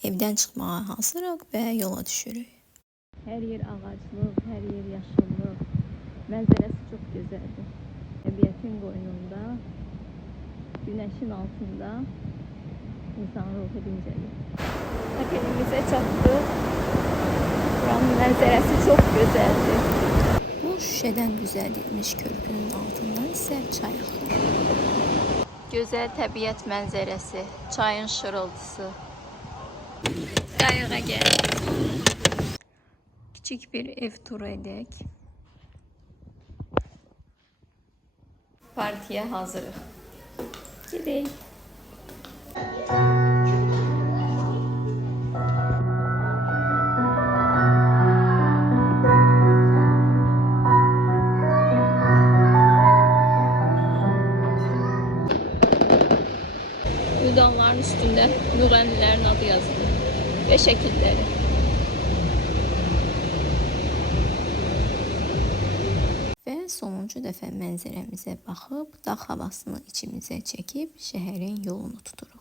Evdən çıxmağa hazırıq və yola düşürük. Hər yer ağaclıq, hər yer yaşıllıq. Mənzərəsi çox gözəldir. Təbiətin qoynunda, günəşin altında insan ruhu dincəlir. Otelimizə çatdıq. Buranın mənzərəsi çox gözəldir. Bu şüşədən düzəldilmiş körpünün altından isə çay axır. Gözəl təbiət mənzərəsi, çayın şırıltısı. Qayığa gəldik. Kiçik bir ev turu edək. Partiyə hazırıq. Gedək. Yudanların üstündə müğənnilərin adı yazılır və şəkilləri. Və sonuncu dəfə mənzərəmizə baxıb, dağ havasını içimizə çəkib şəhərin yolunu tuturuq.